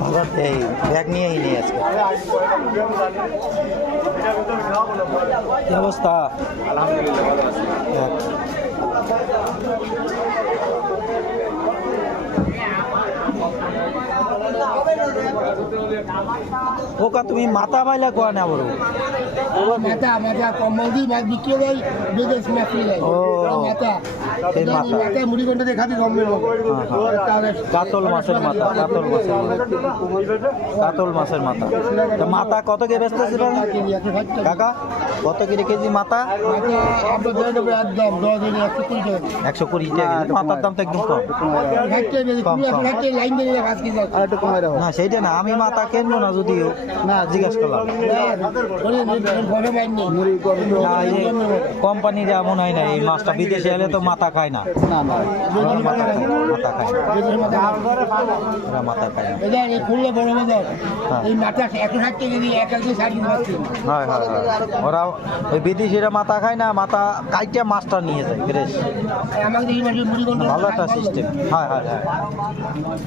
বাজার এই ব্যাগ নিয়েই নিয়ে আজকে কি অবস্থা? ওকা তুমি মাথা বাইলা কোয়া না বড় মাথা মাথা কম্বল দিয়ে মাছ বিক্রি হয় বিদেশ মাছ যায় ও মাথা এর মাথা মাথায় মুড়ি ঘন্টা দেখাতে জমবে কাতল মাছের মাথা কাতল মাছের মাথা তা মাথা কত কে বেচতেছিল কাকা কত করে কেজি মাথা? 120 টাকা। মাথার দাম তো একদম কম না সেইটা না আমি মাথা কিনবো না যদিও না জিজ্ঞাসা করলাম কোম্পানি যেমন হয় না এই মাছটা বিদেশে এলে তো মাথা খায় না মাথা খায় না মাথা খায় না হয় হয় ওরা ওই বিদেশিরা মাথা খায় না মাথা কাইটা মাছটা নিয়ে যায় ফ্রেশ ভালো একটা সিস্টেম হয় হয় হয়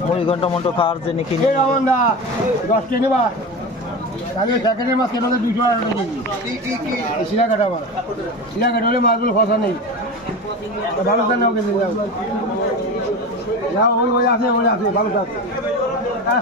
মুড়ি ঘন্টা মন্টো খাওয়ার জন্য কিনে 10 টাকা নেবা তাহলে সেকেন্ডের মাছ কেন 200 টাকা কেজি শিলা কাটা মাছ শিলা কাটা হলে মাছগুলো ফসা নেই ভালো থাক নাও কেজি যাও যাও ওই আছে ভালো থাক ভালো থাক আর